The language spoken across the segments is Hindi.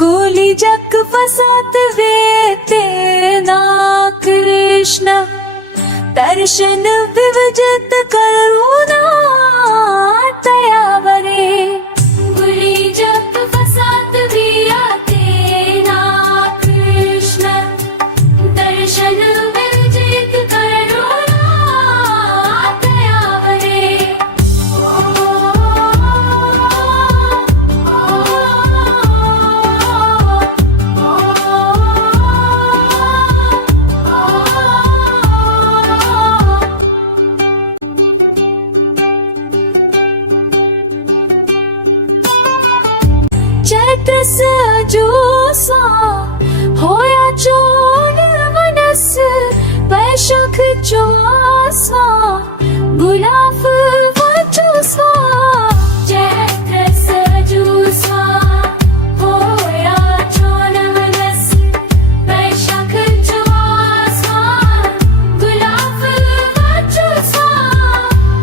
गोली जग फसात वेते ना कृष्ण दर्शन विवजित करुणा तयावरे गोली जग फसात वेते ना कृष्ण दर्शन विवजित करुणा तयावरे चैत्र सजोसा होया चोर मनस वैशाख चौसा गुलाब वचोसा चैत्र सजोसा होया चोर मनस वैशाख चौसा गुलाब वचोसा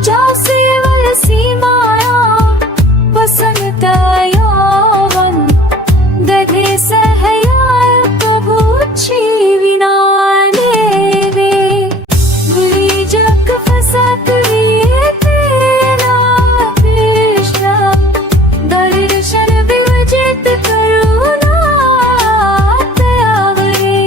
जासे वलसी माया वसंत यौवन दधे सहयाय प्रभुची विनाने रे गुली जग फसात वेते ना कृष्ण दर्शन विवजित करुणा तयावरे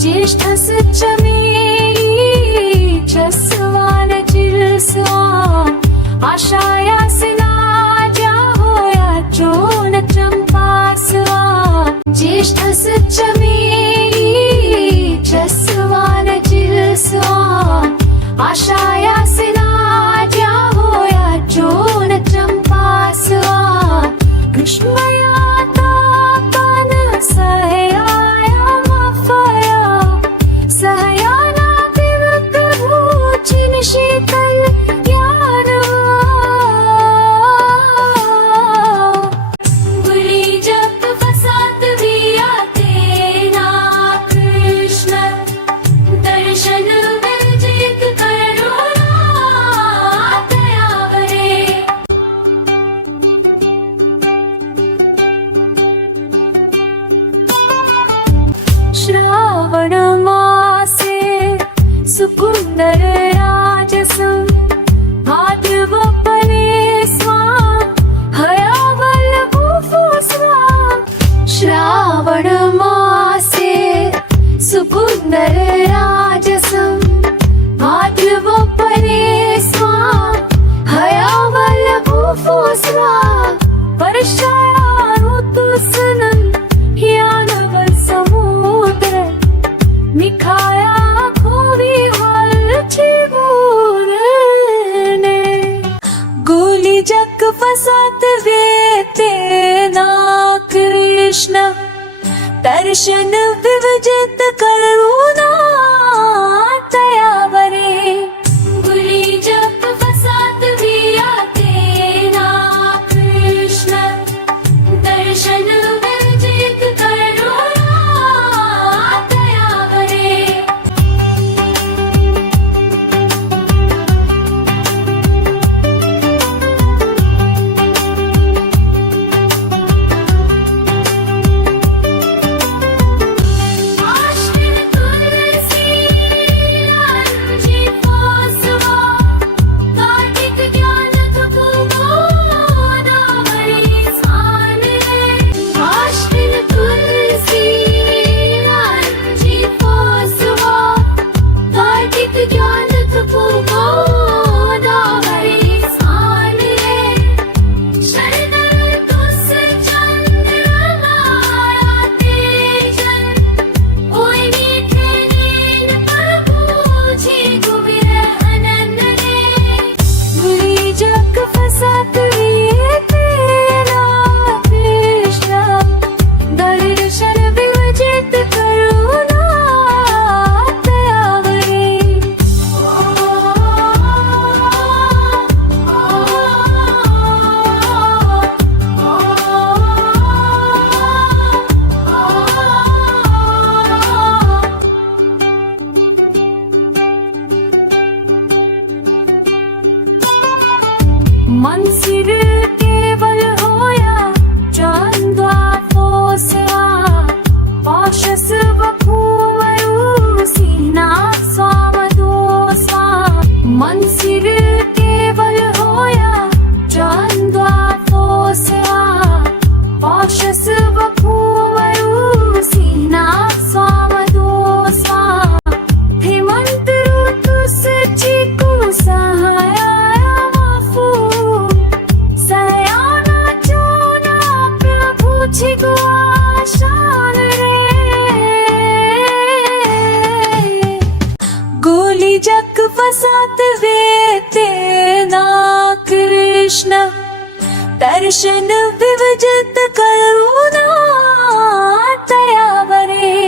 ज्येष्ठस चमेली जसवान चिरस्वान आषाढासना ज्या होया चोन चंपास्वान ज्येष्ठस चमेली जसवान चिरस्वान आषाढासना ज्या होया चोन चंपास्वान कृष्णया तापन सहयाया मफया सहयाना प्रभुची निशीतल गुली जग फसात वेते ना कृष्ण दर्शन विवजित करुणा तयावरे श्रावण मासे सुकुंदर राजसं भाद्रवपने स्वां हयावल्लभो स्वां श्रावण मासे सुकुंदर राजसं भाद्रवपने स्वां हयावल्लभो स्वां वर्षाया ऋतुसनं ह्यानव समुद्र मिखाया खोवी हलची बूरने गोली जग फसात वेते ना कृष्ण दर्शन विवजित करुणा तयावरे गोली जग फसात वेते ना कृष्ण दर्शन विवजित करुणा तयावरे आश्रित तुलसी मन सिर केवल होया चंद्वा फोसवा पाशस बखूवरू सीना स्वामदोस्वा मन सिर केवल होया चंद्वा फोसवा पाशस बखूवरू सीना स्वामदोस्वा हेमंत ऋतु सची कुसहाया वाफू सयाना चोना प्रभु छिगुआशान रे गोली जग फसात वेते ना कृष्ण दर्शन विवजित करुणा दया बरे